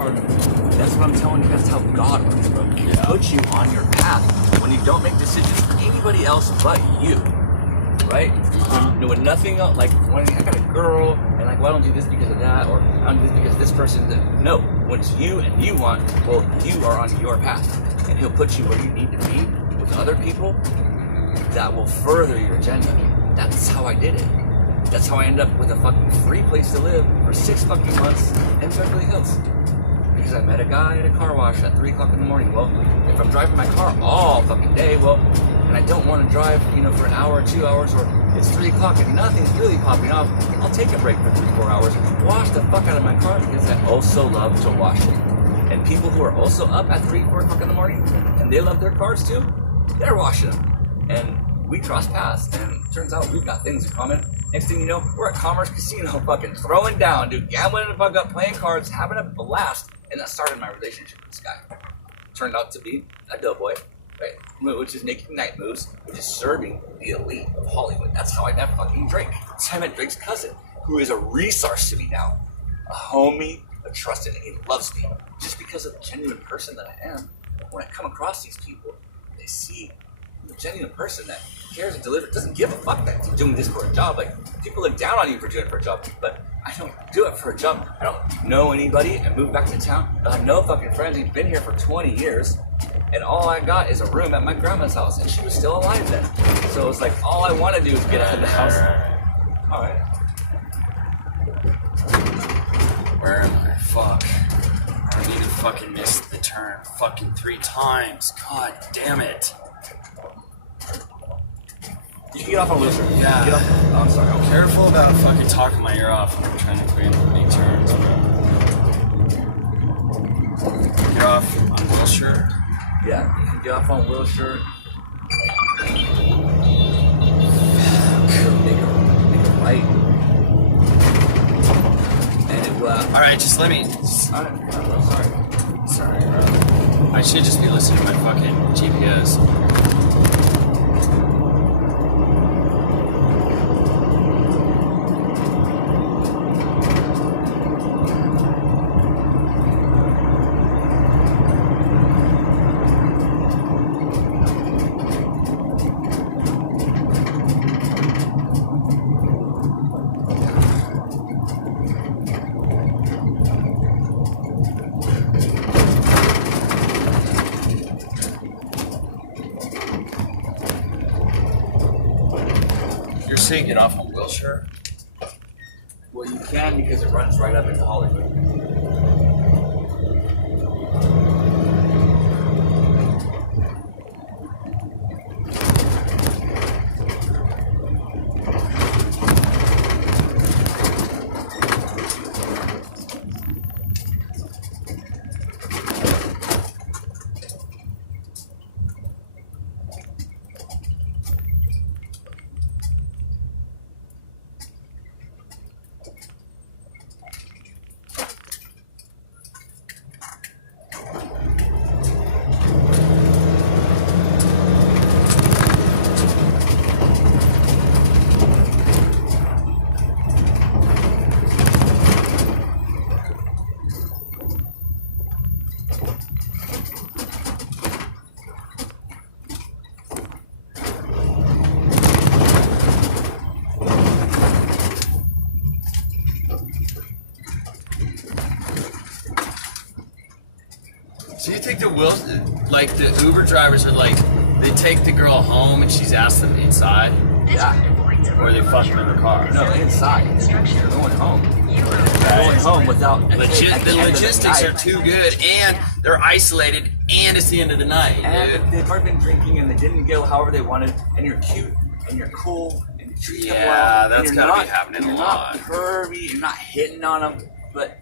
That's what I'm telling you. That's how God works, bro. He puts you on your path when you don't make decisions for anybody else but you, right? When nothing else, like when I got a girl and like, well, I don't do this because of that, or I don't do this because this person. No, when it's you and you want, well, you are on your path, and He'll put you where you need to be with other people that will further your agenda. That's how I did it. That's how I ended up with a fucking free place to live for 6 fucking months in Beverly Hills. Because I met a guy at a car wash at 3 o'clock in the morning. Well, if I'm driving my car all fucking day, well, and I don't want to drive, for an hour or 2 hours, or it's 3 o'clock and nothing's really popping off, I'll take a break for 3-4 hours, wash the fuck out of my car, because I also love to wash it. And people who are also up at 3-4 o'clock in the morning, and they love their cars too, they're washing them. And we cross paths, and it turns out we've got things in common. Next thing you know, we're at Commerce Casino fucking throwing down, dude, gambling the fuck up, playing cards, having a blast. And that started my relationship with this guy. Turned out to be a doughboy, right? Which is making night moves, which is serving the elite of Hollywood. That's how I met fucking Drake. That's how I met Drake's cousin, who is a resource to me now. A homie, a trusted, and he loves me. Just because of the genuine person that I am. When I come across these people, they see the genuine person that cares and delivers, doesn't give a fuck that you're doing this for a job. Like, people look down on you for doing it for a job, but I don't do it for a job. I don't know anybody and moved back to town. I have no fucking friends. He's been here for 20 years, and all I got is a room at my grandma's house, and she was still alive then. So it's like, all I want to do is get out of the house. All right. Where am I? Fuck. I need to fucking miss the turn fucking 3 times. God damn it. You can get off on Wilshire. Yeah. Get off. Oh, I'm sorry. I'm careful about fucking talking my ear off when I'm trying to clean any turns, bro. Get off on Wilshire? Yeah, you can get off on Wilshire. Make a right. And it will. Alright, just let me. I'm sorry. Sorry, bro. I should just be listening to my fucking GPS. Get off on Wilshire? Well, you can because it runs right up into Hollywood. So you think the Uber drivers are like, they take the girl home and she's asked them inside? Yeah. Or they fuck them in the car? No, inside. You're going home. You're going home without... The logistics are too good, and they're isolated, and it's the end of the night, and dude. they've already been drinking, and they didn't go however they wanted, and you're cute, and you're cool, and you treat them well. Yeah, that's gotta be happening a lot. You're not pervy, you're not hitting on them, but,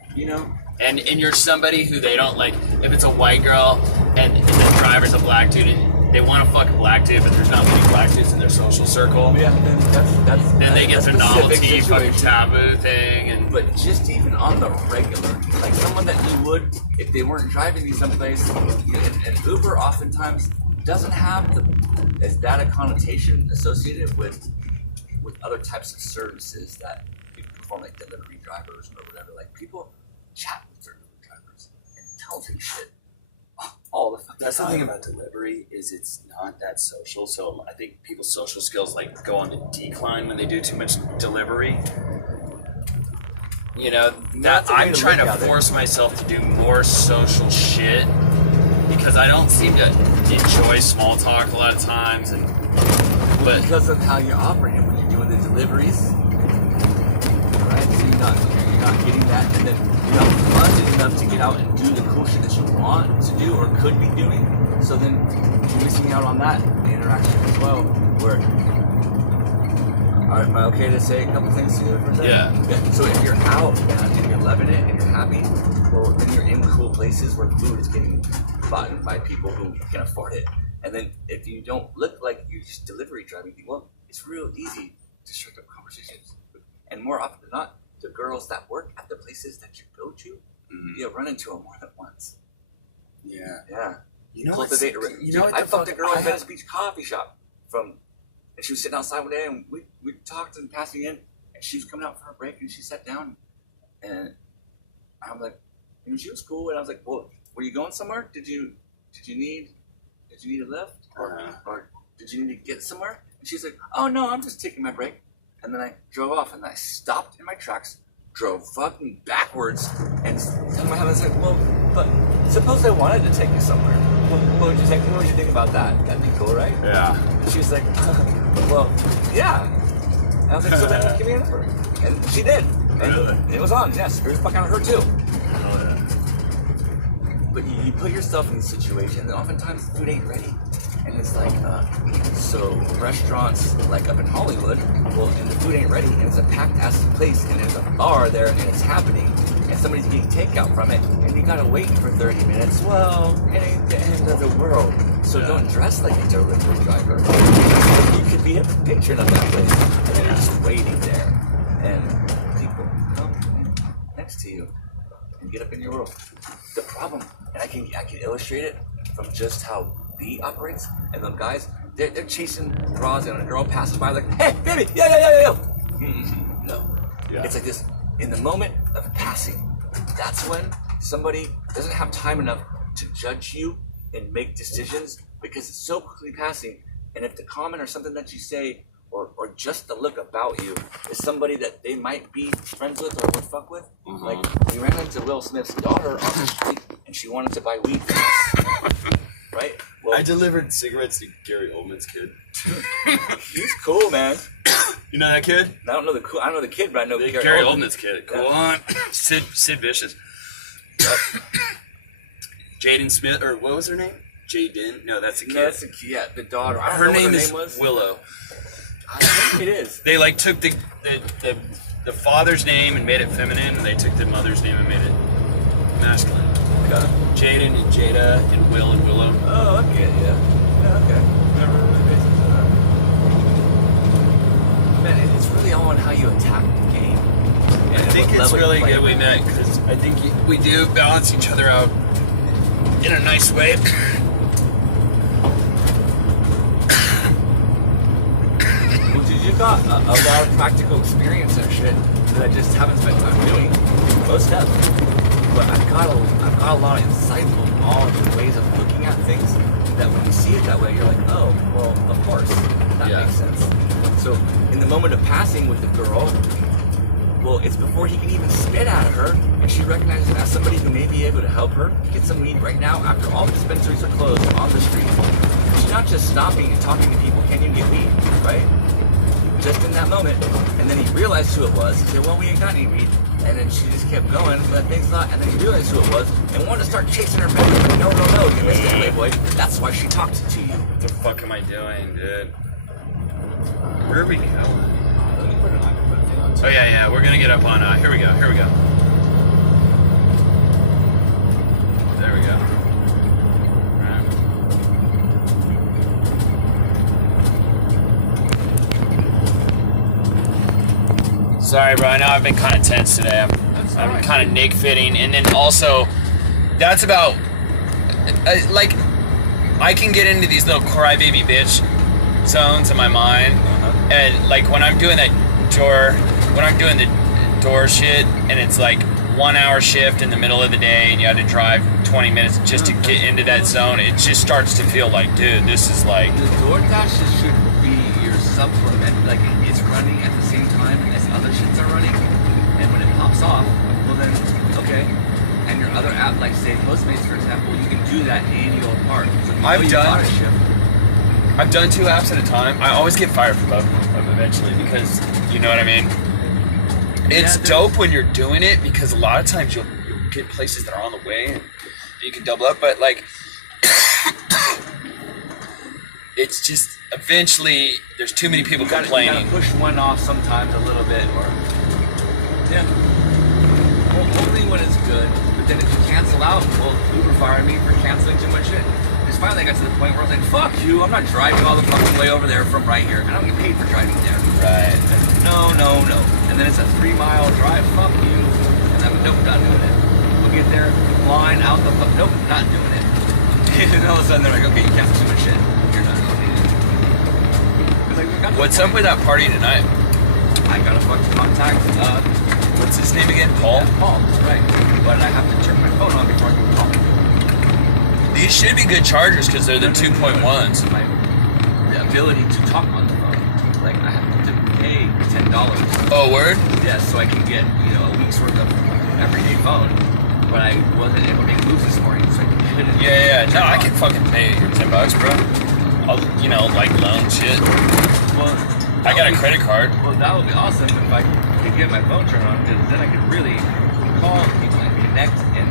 And you're somebody who they don't like, if it's a white girl, and the driver's a black dude, and they want to fuck a black dude, but there's not many black dudes in their social circle. Yeah, then they get the novelty fucking taboo thing, and but just even on the regular, like someone that you would if they weren't driving you someplace, and Uber oftentimes doesn't have as bad a connotation associated with other types of services that people perform, like delivery drivers or whatever. Like people chat with their drivers, insulting shit. All the fucking That's the time. thing about delivery is it's not that social. So I think people's social skills like go on the decline when they do too much delivery. You know, That's a way I'm to trying look to at it. force myself to do more social shit because I don't seem to enjoy small talk a lot of times. But because of how you're operating when you're doing the deliveries, right? So you're not getting that, and then you're not funded enough to get out and do the cool shit that you want to do or could be doing. So then you're missing out on that interaction as well. Where, am I okay to say a couple things to you for a second? Yeah. So if you're out and you're loving it and you're happy, well, then you're in cool places where food is getting bought by people who can afford it. And then if you don't look like you're just delivery driving, well, it's real easy to strike up conversations. And more often than not, the girls that work at the places that you go to, you'll run into them more than once. yeah, Yeah. you know Close what's, the date. you know what I the fucked a fuck girl I at Venice have? Beach coffee shop and she was sitting outside one day and we talked and passing in and she was coming out for a break and she sat down and I'm like, she was cool and I was like, well, were you going somewhere? Did you need a lift? Or did you need to get somewhere? And she's like, oh no, I'm just taking my break. And then I drove off and I stopped in my tracks, drove fucking backwards, and in my head I was like, well, but suppose I wanted to take you somewhere. What would you think? What would you think about that? That'd be cool, right? Yeah. And she was like, well, yeah. And I was like, so then give me a number. And she did. And Really? it was on, yes. Screw the fuck out of her too. But you put yourself in these situations, and oftentimes the food ain't ready. And it's like, so restaurants like up in Hollywood, well, and the food ain't ready, and it's a packed ass place, and there's a bar there, and it's happening, and somebody's getting takeout from it, and you gotta wait for 30 minutes. Well, it ain't the end of the world. So don't dress like a delivery driver. You could be a patron of that place, and then you're just waiting there, and people come next to you and get up in your world. The problem, and I can illustrate it from just how B operates, and the guys, they're chasing bras, and when a girl passes by, like, hey, baby, yeah. No. Yeah. It's like this, in the moment of passing, that's when somebody doesn't have time enough to judge you and make decisions because it's so quickly passing, and if the comment or something that you say or just the look about you is somebody that they might be friends with or would fuck with. Like, we ran into Will Smith's daughter on the street and she wanted to buy weed from us. Right? Well, I delivered cigarettes to Gary Oldman's kid. he's cool, man. You know that kid? I don't know the kid, but I know Gary Oldman's kid. Cool on. Sid Vicious. Jaden Smith, or what was her name? Jaden? No, that's a kid. No, that's the daughter. I don't Her know what name her is name was. Willow. I think it is. They like took the father's name and made it feminine, and they took the mother's name and made it masculine. Okay. Jaden and Jada and Will and Willow. Oh, okay, yeah, okay. Never really basis of that. Man, it's really all on how you attack the game. I think it's really good we met because I think we do balance each other out in a nice way. Well, dude, you've got a lot of practical experience and shit that I just haven't spent time doing. Most have. But I've got a lot of insightful knowledge and ways of looking at things that when you see it that way, you're like, oh, well, of course, that makes sense. So in the moment of passing with the girl, well, it's before he can even spit at her, and she recognizes him as somebody who may be able to help her get some weed right now after all the dispensaries are closed on the street. She's not just stopping and talking to people, can you get weed, right? Just in that moment. And then he realized who it was. He said, well, we ain't got any weed. And then she just kept going, but things thought, and then he realized who it was and wanted to start chasing her back. No, you missed it, Playboy. That's why she talked to you. What the fuck am I doing, dude? Where are we going? Let me put an microphone thing on too. Oh yeah, we're gonna get up on, here we go. There we go. Alright. Sorry bro, I know I've been kind of tense today. I'm kind of Nick fitting, and then also, that's about, like, I can get into these little crybaby bitch zones in my mind, and like when I'm doing the door shit, and it's like 1-hour shift in the middle of the day and you had to drive 20 minutes just to get into that zone, it just starts to feel like, dude, this is like... The DoorDash should be your supplement. Like, it's running at the same time as other shits are running. And when it pops off, well then, okay. And your other app, like say Postmates, for example, you can do that annual part. So I've done 2 apps at a time. I always get fired for both of them eventually because, you know what I mean? It's dope when you're doing it because a lot of times you'll get places that are on the way and you can double up, but like it's just eventually there's too many people complaining. You gotta push one off sometimes a little bit, or well, only when it's good. But then if you cancel out, well, Uber fired me for canceling too much shit. Because finally I got to the point where I was like, fuck you, I'm not driving all the fucking way over there from right here. I don't get paid for driving there. Right. No. And then it's a 3-mile drive, fuck you. And I'm nope, not doing it. We'll get there, line out the fuck, nope, not doing it. And all of a sudden they're like, okay, you canceled too much shit. You're not doing it. Like, what's up with that party tonight? I gotta fucking contact, what's his name again? Paul? Yeah, Paul, right. But I have to turn my phone on before I can call. These should be good chargers because they're the 2.1s. The ability to talk on the phone. Like, I have to pay $10. Oh, word? Yeah, so I can get, a week's worth of everyday phone. But I wasn't able to make moves this morning, so I couldn't. Yeah. No, I can fucking pay your $10, bro. I'll, like loan shit. Well, I got a credit card. Well, that would be awesome if I could get my phone turned on, because then I could really call people and connect and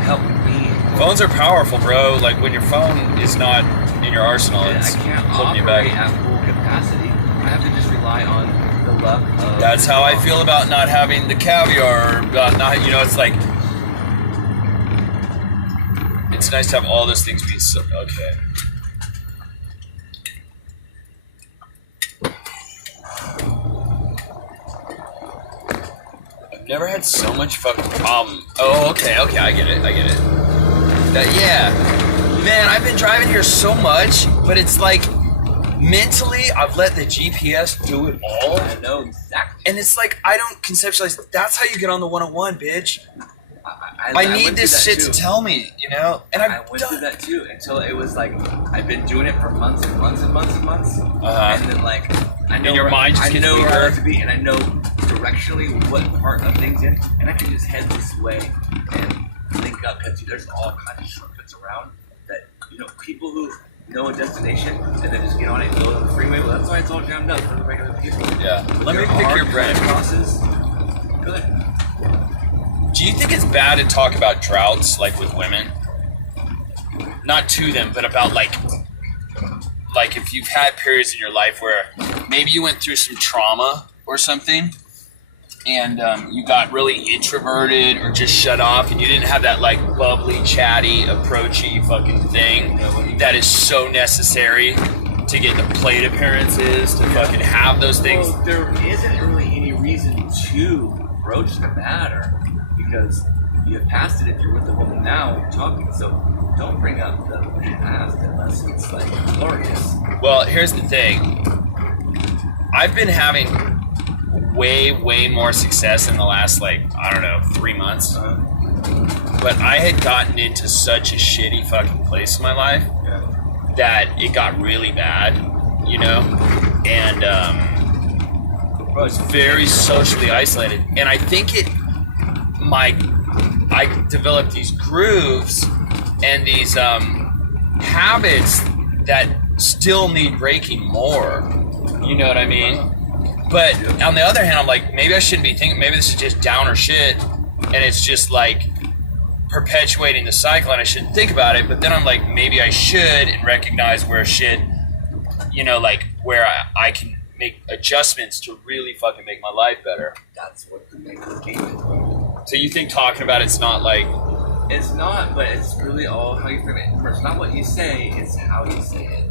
help me. Phones are powerful, bro. Like when your phone is not in your arsenal, it's I can't holding you operate back. at full capacity. I have to just rely on the luck of. That's how I feel about not having the caviar. About not, it's like it's nice to have all those things be so okay. Never had so much fucking problem. Oh, okay, I get it. Man, I've been driving here so much, but it's like mentally, I've let the GPS do it all. I know exactly. And it's like I don't conceptualize. That's how you get on the 101, bitch. I need this shit to tell me, And I went through that too until it was like I've been doing it for months and months and months and months, and then like I know your mind just I gets know where I bigger. have to be, and I know directionally what part of things in, and I can just head this way and link up because there's all kinds of shortcuts around that people who know a destination and then just get on it and go on the freeway. Well, that's why it's all jammed up for the regular people. Yeah. Let me pick your brain. Crosses. Good. Do you think it's bad to talk about droughts like with women? Not to them, but about like if you've had periods in your life where maybe you went through some trauma or something and you got really introverted or just shut off and you didn't have that like bubbly, chatty, approachy fucking thing that is so necessary to get the plate appearances, to fucking have those things. Well, there isn't really any reason to broach the matter because you have passed it if you're with the woman now and you're talking, so don't bring up the past unless it's like glorious. Well, here's the thing. I've been having way more success in the last 3 months. But I had gotten into such a shitty fucking place in my life that it got really bad, and I was very socially isolated. And I think I developed these grooves and these habits that still need breaking more. You know what I mean? But on the other hand, I'm like, maybe I shouldn't be thinking, maybe this is just downer shit, and it's just like perpetuating the cycle, and I shouldn't think about it. But then I'm like, maybe I should, and recognize where shit, where I can make adjustments to really fucking make my life better. That's what the name of the game is. So you think talking about it's not like... It's not, but it's really all how you frame it. It's not what you say, it's how you say it.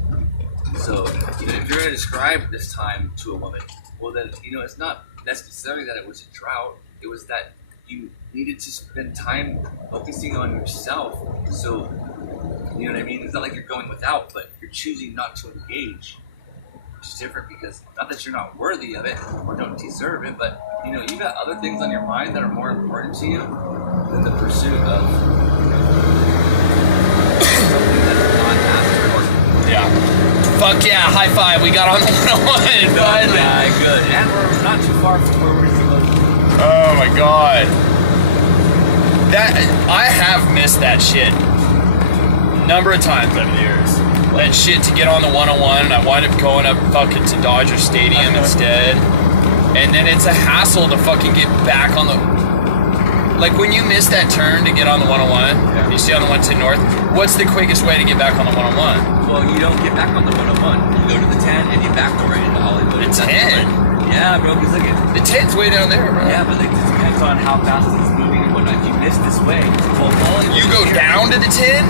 So, if you're going to describe this time to a woman, well then, it's not necessarily that it was a drought. It was that you needed to spend time focusing on yourself. So, you know what I mean? It's not like you're going without, but you're choosing not to engage. Which is different because, not that you're not worthy of it or don't deserve it, but you know, you got other things on your mind that are more important to you than the pursuit of something that's not after or Yeah. Fuck yeah, high five. We got on the 101 finally. yeah, good. And we're not too far from where we're supposed to be. Oh my god. I have missed that shit. Number of times over the years. That shit to get on the 101 and I wind up going up fucking to Dodger Stadium instead. And then it's a hassle to fucking get back on the... Like when you miss that turn to get on the 101, you stay on the 110 North, what's the quickest way to get back on the 101? Well, you don't get back on the 101. You go to the 10 and you back right into Hollywood. The 10? Yeah, bro, because look at... The 10's way down there, bro. Yeah, but like, it depends on how fast it's moving and whatnot. If you miss this way, well, You go down to the 10?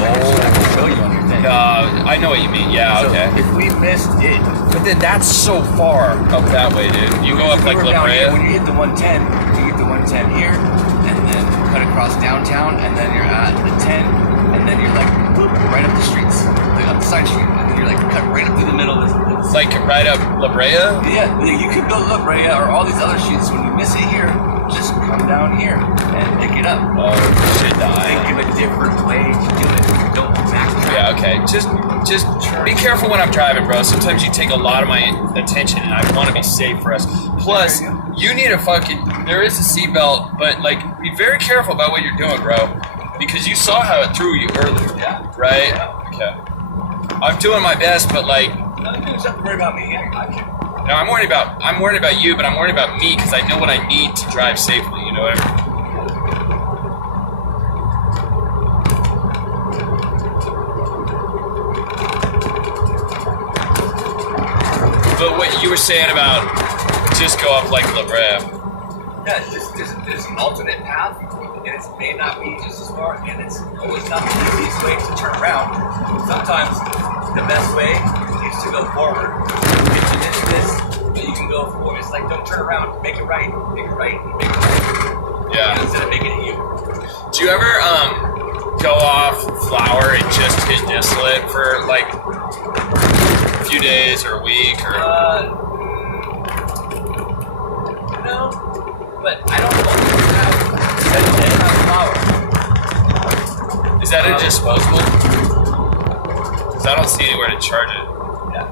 I can show you on your thing. I know what you mean. Yeah, So, okay. if we missed it... But then that's so far up that way, dude. You go up like We're La down here, Brea. when you hit the 110, you get the 110 here, and then cut across downtown, and then you're at the 10, and then you're like, boop, right up the streets, like up the side street, and then you're like cut right up through the middle of this. Like right up La Brea? Yeah, you could go to La Brea or all these other streets. When you miss it here, just come down here and pick it up. Oh, shit, Think of a different way to do it. Don't backtrack. Yeah, okay. Just be careful when I'm driving, bro. Sometimes you take a lot of my attention, and I want to be safe for us. Plus, you need a fucking... There is a seatbelt, but, like, be very careful about what you're doing, bro. Because you saw how it threw you earlier. Yeah. Right? Yeah. Okay. I'm doing my best, but, like... You don't have to worry about me. I can. No, I'm worried about you, but I'm worried about me because I know what I need to drive safely, you know what I mean? But what you were saying about just go up like La Brea. Yeah, there's an alternate path, and it may not be just as far, and it's always not the easiest way to turn around. Sometimes the best way is to go forward. If you miss this, but you can go forward. It's like, don't turn around, make it right, make it right, make it right. Yeah. Instead of making it you. Do you ever go off flour and just hit distillate for like a few days or a week or? No, but I don't have flour. Is that a disposable? Because I don't see anywhere to charge it. Yeah.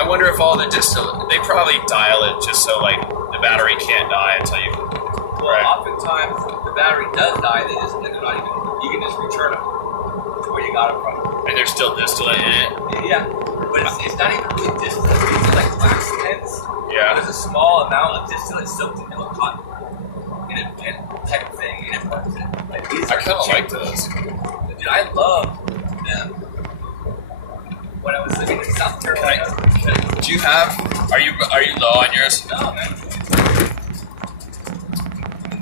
I wonder if all the distillate, they probably dial it just so like the battery can't die until you. Well, oftentimes the battery does die. They're not even. You can just return them to where you got it from. And there's still distillate in it. Yeah, but it's not even really distillate. It's like wax pens. Yeah. There's a small amount of distillate soaked in milk cotton in a pen type of thing, and it burns it. Like, these I are kind of like cheap. those. Dude, I love them. When I was living in South Carolina. Do you have? Are you low on yours? No, man.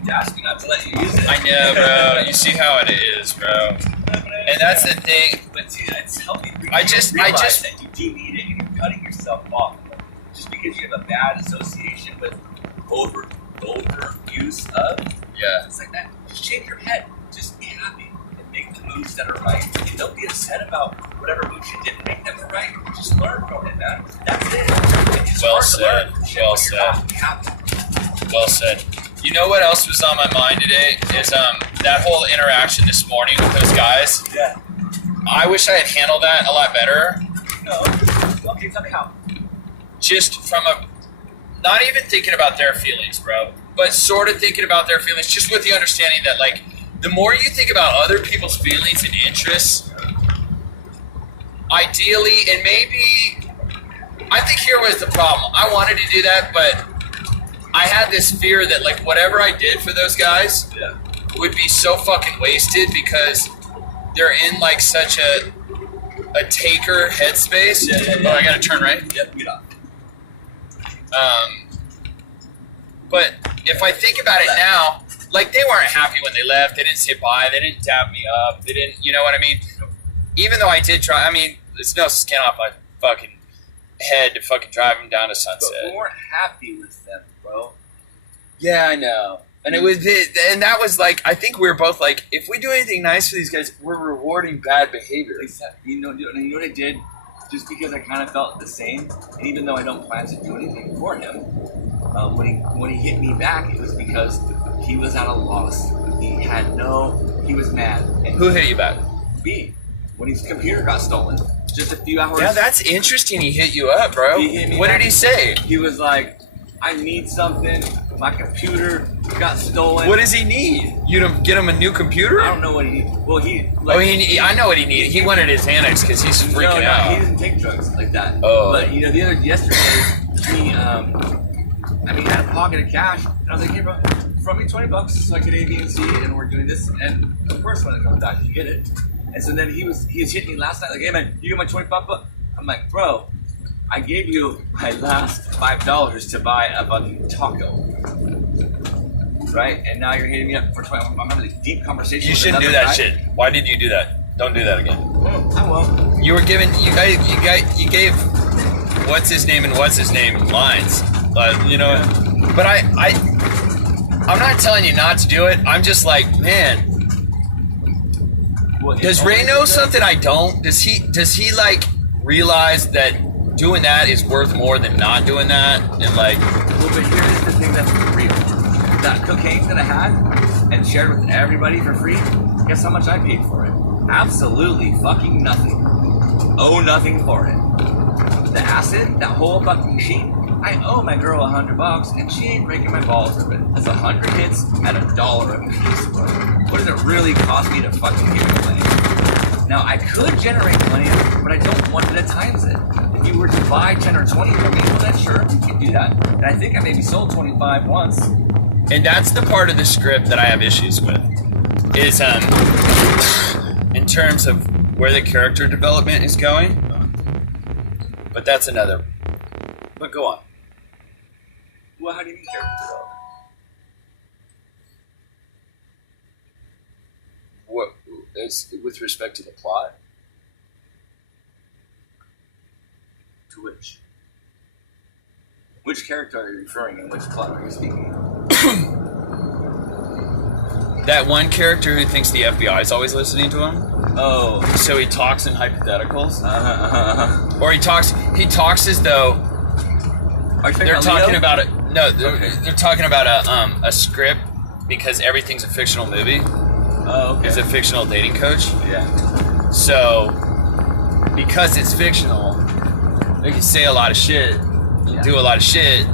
You asked me not to let you use it. I know, bro. You see how it is, bro. And that's the thing. But see, it's helping you I just- realize that you do need it and you're cutting yourself off. Just because you have a bad association with over use of, Yeah. it's like that. Just change your head. Just be happy and make the moves that are right. And don't be upset about whatever moves you didn't make that were right. Just learn from it, man. That's it. It's Well hard to said. learn Well when you're said. not happy. Well said. You know what else was on my mind today is that whole interaction this morning with those guys. Yeah. I wish I had handled that a lot better. No. Okay, tell me how. Just from not even thinking about their feelings, bro, but sort of thinking about their feelings, just with the understanding that, like, the more you think about other people's feelings and interests, ideally, and maybe, I think here was the problem. I wanted to do that, but I had this fear that, like, whatever I did for those guys Yeah. would be so fucking wasted because they're in, like, such a taker headspace. Yeah. Oh, I gotta turn right? Yep, get up. But if I think about it now, like, they weren't happy when they left. They didn't say bye. They didn't dap me up. They didn't, you know what I mean? Even though I did try, I mean, it's no skin off my fucking head to fucking drive them down to But Sunset. we weren't happy with them, bro. Yeah, I know. And it was, and that was like, I think we were both like, if we do anything nice for these guys, we're rewarding bad behavior. Exactly. You know what I did? just because I kind of felt the same, and even though I don't plan to do anything for him, when he hit me back, it was because he was at a loss. He was mad. And Who hit you back? me, when his computer got stolen, just a few hours. Yeah, that's interesting. He hit you up, bro. He hit me What back. did he say? He was like, I need something. My computer got stolen. What does he need? You to get him a new computer? I don't know what he needs. Well, I know what he needed. He wanted his Xanax because he's freaking no, out. he doesn't take drugs like that. Oh. But yesterday, he had a pocket of cash, and I was like, hey, bro, from me $20 so I get A, B, and C, and we're doing this. And of course, when it comes out, you get it. And so then he was hitting me last night, like, hey man, you get my $25. I'm like, bro, I gave you my last $5 to buy a fucking taco. Right? And now you're hitting me up for 20. I'm having a deep conversation. You with shouldn't do another that guy. shit. Why did you do that? Don't do that again. I won't. You were giving you gave what's his name lines. But I'm not telling you not to do it. I'm just like, man. Well, Does Ray know something I don't? Does he like realize that doing that is worth more than not doing that? And like, well, but here's the thing that's real. That cocaine that I had and shared with everybody for free, guess how much I paid for it? Absolutely fucking nothing. Owe nothing for it. The acid, that whole fucking sheet, I owe my girl $100 and she ain't breaking my balls with it. That's 100 hits at $1 a piece, bro. What does it really cost me to fucking give it away? Now, I could generate money, but I don't want it at times it. If you were to buy 10 or 20 from me, well then sure, you can do that. And I think I maybe sold 25 once. and that's the part of the script that I have issues with, is in terms of where the character development is going. But that's another. But go on. Well, how do you mean character development? What is with respect to the plot? To which? Which character are you referring and which plot are you speaking of? That one character who thinks the FBI is always listening to him. Oh. So he talks in hypotheticals. Uh-huh. Or he talks as though Are you they're talking Leo? about it. No, they're, Okay. they're talking about a script because everything's a fictional movie. Oh, okay. He's a fictional dating coach. Yeah. So because it's fictional, they can say a lot of shit, Yeah. do a lot of shit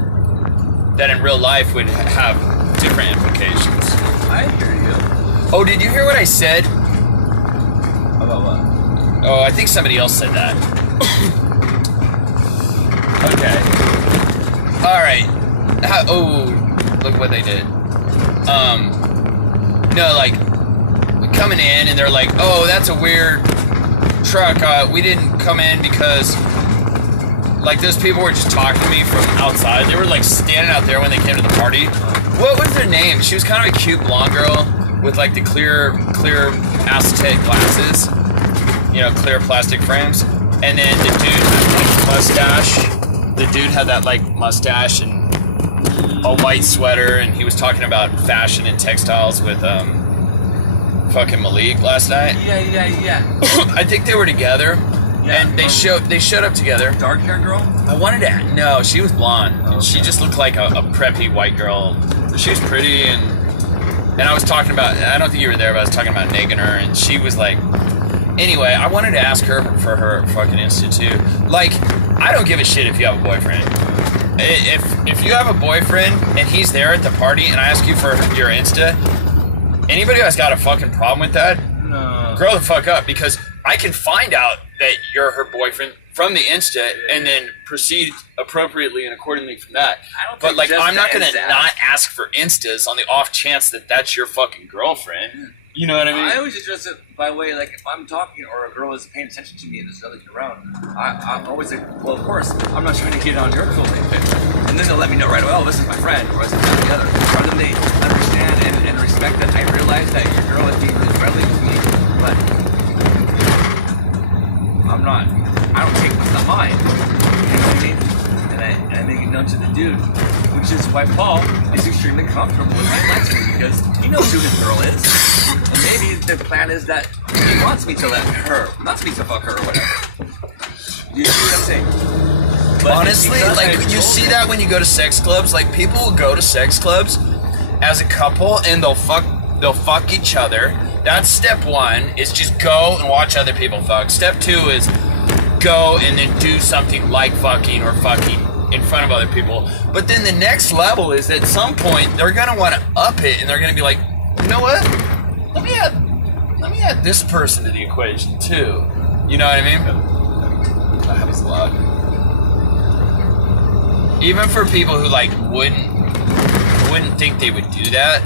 that in real life would have different implications. I hear you. Oh, did you hear what I said? About what? Oh, I think somebody else said that. Okay. All right. Look what they did. No, like coming in and they're like, oh, that's a weird truck. We didn't come in because like those people were just talking to me from outside. They were like standing out there when they came to the party. What was their name? She was kind of a cute blonde girl with like the clear acetate glasses, clear plastic frames. And then the dude had like mustache. The dude had that like mustache and a white sweater, and he was talking about fashion and textiles with fucking Malik last night. Yeah. I think they were together, Yeah, and they showed up together. Dark hair girl? I wanted to. No, she was blonde. Oh, okay. She just looked like a preppy white girl. She was pretty, and I was talking about. I don't think you were there, but I was talking about nagging her, and she was like. Anyway, I wanted to ask her for her fucking Insta too. Like, I don't give a shit if you have a boyfriend. If you have a boyfriend and he's there at the party, and I ask you for your Insta, anybody that's got a fucking problem with that, No. grow the fuck up, because I can find out that you're her boyfriend from the Insta and then proceed appropriately and accordingly from that. I don't But think like, just I'm not the gonna Insta. not ask for Instas on the off chance that that's your fucking girlfriend. You know what I mean? I always address it by way, like, if I'm talking or a girl is paying attention to me and there's another kid around, I'm always like, well, of course, I'm not trying to get on your profile picture. And then they'll let me know right away, oh, this is my friend, or this is that, the other. Or then they understand and respect that I realize that your girl is being really friendly with me, but I don't take what's not mine. You know what I mean? And I make it known to the dude, which is why Paul is extremely comfortable with my life because he knows who his girl is. And maybe the plan is that he wants me to fuck her or whatever. You see what I'm saying? But Honestly, like you see that when you go to sex clubs, like people will go to sex clubs as a couple and they'll fuck each other. That's step one, is just go and watch other people fuck. Step two is go and then do something like fucking or fucking in front of other people. But then the next level is at some point they're gonna want to up it and they're gonna be like, you know what? Let me add this person to the equation too. You know what I mean? That happens a lot. Even for people who like wouldn't think they would do that.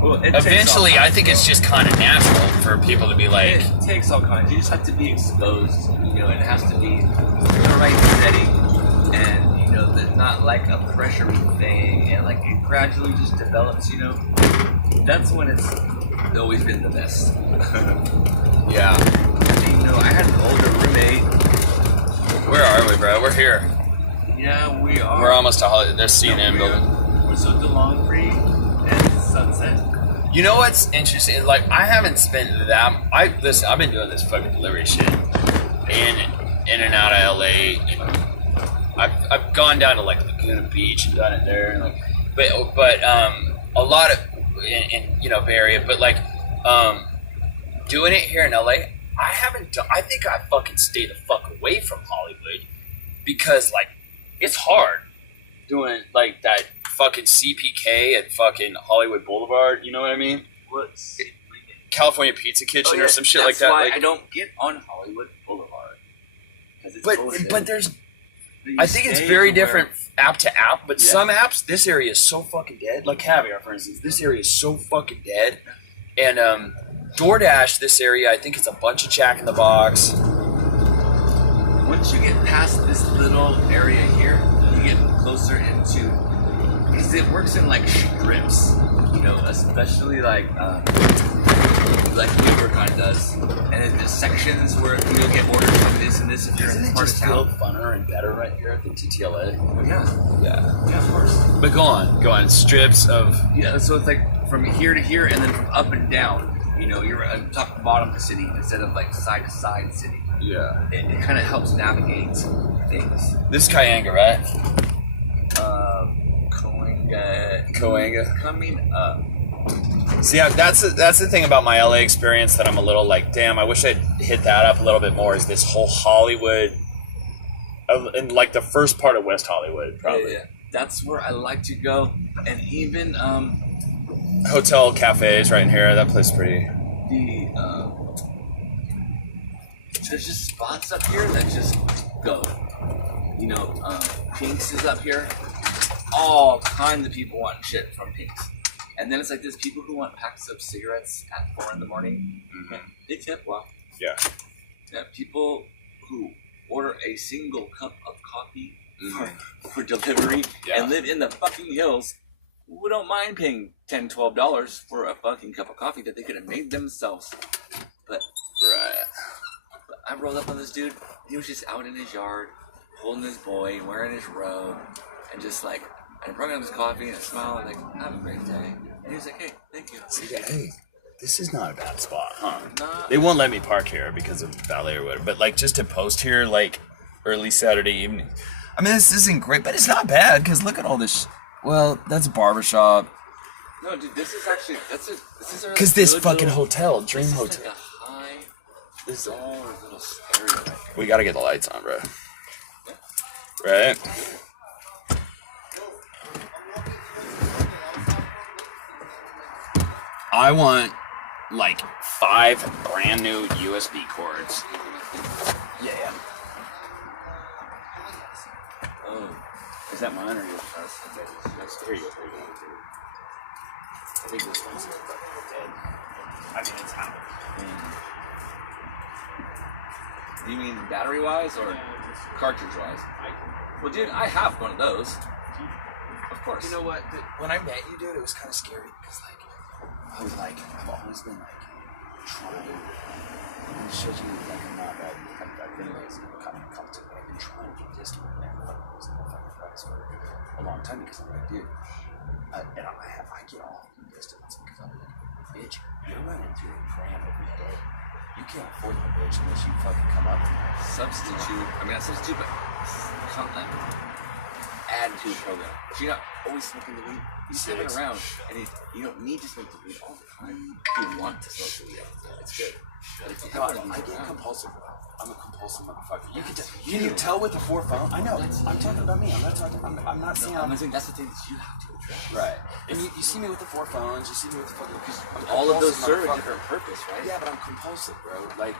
Well, eventually, I think it's just kind of natural for people to be like. It takes all kinds. You just have to be exposed. You know, it has to be the right setting, and you know, not like a pressure thing, and like it gradually just develops. You know, that's when it's always been the best. Yeah. I mean, you know, I had an older roommate. Where are we, bro? We're here. Yeah, we are. We're almost to Hollywood. There's CNN building. We're so DeLongpre and Sunset. You know what's interesting? Like, I haven't spent that. Listen, I've been doing this fucking delivery shit in and out of LA. You know, I've gone down to like Laguna Beach and done it there, and like, but a lot of in you know Bay Area, but like doing it here in LA. I haven't done. I think I fucking stay the fuck away from Hollywood because like it's hard doing like that fucking CPK at fucking Hollywood Boulevard. You know what I mean? What's California Pizza Kitchen or some shit like that. That's why like, I don't get on Hollywood Boulevard. But there's. I think it's very different app to app. But some apps, this area is so fucking dead. Like Caviar, for instance, this area is so fucking dead, and DoorDash, this area, I think it's a bunch of Jack in the Box. Once you get past this little area here, you get closer into, because it works in like strips, you know, especially like Uber kind of does, and then there's sections where you'll get orders from this and this if you're in this part of town. Funner and better right here than TTLA. Yeah, of course. But go on, strips of so it's like from here to here, and then from up and down. You know, you're on top to bottom of the city instead of like side to side city. Yeah. It kind of helps navigate things. This is Cahuenga, right? Cahuenga. Coming up. See, that's the thing about my LA experience that I'm a little like, damn, I wish I'd hit that up a little bit more. Is this whole Hollywood, in like the first part of West Hollywood, probably. Yeah. That's where I like to go, and even Hotel Cafes right in here. That place is pretty. There's just spots up here that just go. You know, Pink's is up here. All kinds of people want shit from Pink's. And then it's like there's people who want packs of cigarettes at 4 in the morning. Mm-hmm. They tip well. Yeah. People who order a single cup of coffee for delivery and live in the fucking hills. We don't mind paying $10, $12 for a fucking cup of coffee that they could have made themselves. But I rolled up on this dude. He was just out in his yard, holding his boy, wearing his robe, and just like, I brought him his coffee and I smiled, like, have a great day. And he was like, hey, thank you. See, hey, this is not a bad spot, huh? Nah. They won't let me park here because of valet or whatever, but like just to post here like early Saturday evening. I mean, this isn't great, but it's not bad because look at all this. Well, that's a barbershop. No, dude, this is actually, because this fucking hotel, Dream Hotel. This is like a high, bizarre little area right here. We gotta get the lights on, bro. Right? I want like 5 brand new USB cords. Yeah. Oh, Is that mine or yours? Here you go. I think this one's dead. I mean, it's out. Do you mean battery-wise or cartridge-wise? Well, dude, I have one of those. Of course. You know what? When I met you, dude, it was kind of scary because, like, I was like, I've always been like trying. And it shows you like I'm not that. I've been lazy and kind of come to it. I've been trying to get this to it now. I was in the fucking price for a long time because I'm like, dude, and I get all distance because I'm like, bitch, you're running through a cram every day. You can't afford the bitch unless you fucking come up. Substitute. I mean, not substitute, but add to the program. But you're not always smoking the weed. You have it around, and you don't need to smoke the weed all the time. You want to smoke the weed all the time. It's good. But if you have one of I these get around, compulsive. I'm a compulsive motherfucker. Can you tell with the 4 phone? I know. I'm talking about me. I'm not talking. I'm not saying. I'm saying that's the thing that you have to address. Right. And you see me with the 4 phones. You see me with the fucking. Because All of those serve a different purpose, right? Yeah, but I'm compulsive, bro. Like,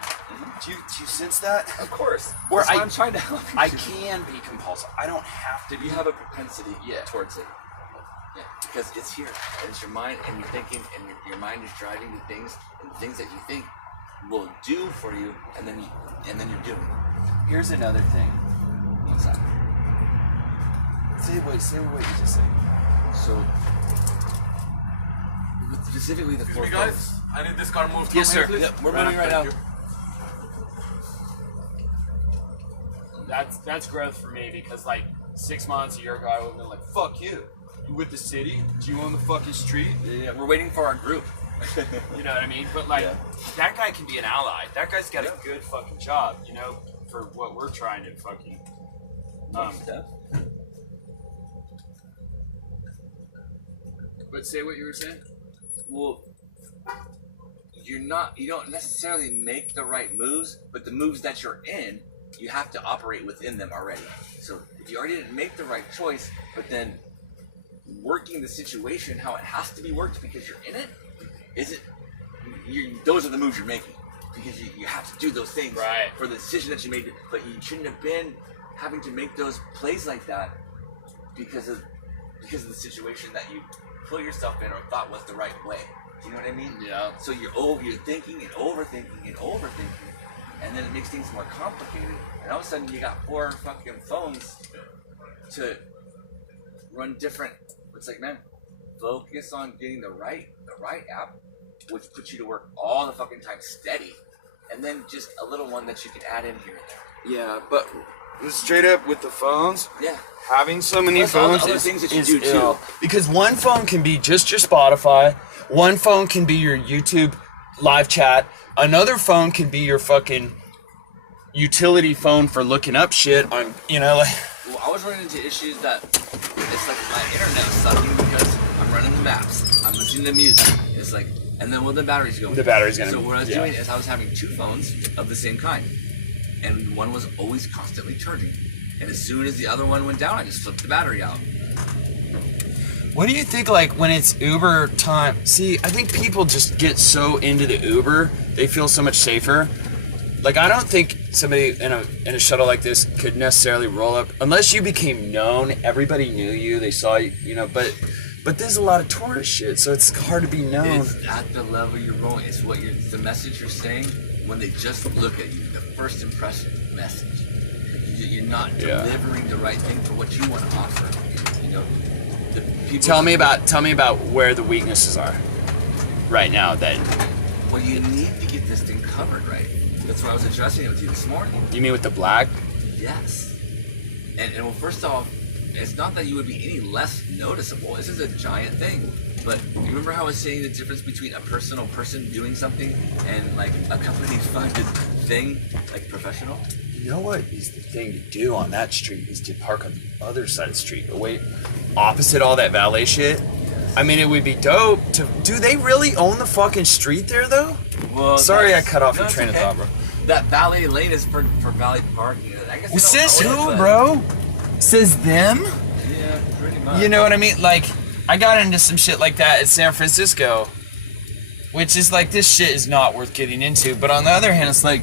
do you sense that? Of course. Where That's why I'm trying to help you. I can be compulsive. I don't have to. You have a propensity towards it. Yeah, because it's here, and it's your mind, and you're thinking, and your mind is driving the things, and the things that you think will do for you, and then you're doing it. Here's another thing. What's that? Say what you just said. So, specifically the 4 Excuse me, guys. phones. I need this car moved. Yes, from sir. here, please. Yep, we're moving right now. Thank you. That's growth for me because like 6 months, a year ago, I would have been like, fuck you. You with the city? Do you own the fucking street? Yeah, we're waiting for our group. You know what I mean? But like, that guy can be an ally. That guy's got a good fucking job, you know, for what we're trying to fucking. But say what you were saying. Well, you don't necessarily make the right moves, but the moves that you're in, you have to operate within them already. So if you already didn't make the right choice, but then working the situation how it has to be worked because you're in it, those are the moves you're making. Because you have to do those things for the decision that you made, but you shouldn't have been having to make those plays like that because of the situation that you put yourself in or thought was the right way. Do you know what I mean? Yeah. So you're thinking and overthinking and overthinking, and then it makes things more complicated. And all of a sudden you got 4 fucking phones to run different. It's like, man, focus on getting the right app, which puts you to work all the fucking time steady, and then just a little one that you can add in here and there. Yeah, but straight up with the phones. Yeah. Having so many Plus all the phones other is, things that you is do, too. ill. Because one phone can be just your Spotify. One phone can be your YouTube live chat. Another phone can be your fucking utility phone for looking up shit on, you know, like. Well, I was running into issues that it's like my internet was sucking because I'm running the maps, I'm listening to music. It's like, and then the battery's going. The battery's gonna. So what I was doing is I was having 2 phones of the same kind, and one was always constantly charging. And as soon as the other one went down, I just flipped the battery out. What do you think, like, when it's Uber time? See, I think people just get so into the Uber, they feel so much safer. Like, I don't think somebody in a shuttle like this could necessarily roll up unless you became known. Everybody knew you, they saw you, you know. But there's a lot of tourist shit, so it's hard to be known. It's at the level you're rolling. It's the message you're saying when they just look at you. The first impression message. You're not delivering the right thing for what you want to offer. You know. Tell me about where the weaknesses are right now. Then. Well, you need to get this thing covered right. That's why I was addressing it with you this morning. You mean with the black? Yes. And well, first off, it's not that you would be any less noticeable. This is a giant thing. But you remember how I was saying the difference between a personal person doing something and like a company-funded thing, like professional? You know what is the thing to do on that street is to park on the other side of the street, away opposite all that valet shit. I mean, it would be dope to. Do they really own the fucking street there though? Well, sorry, I cut off your train of thought, bro. That valet lane is for valet parking. I guess. Well, says who, bro? Says them? Yeah, pretty much. You know what I mean? Like, I got into some shit like that at San Francisco, which is like, this shit is not worth getting into. But on the other hand, it's like,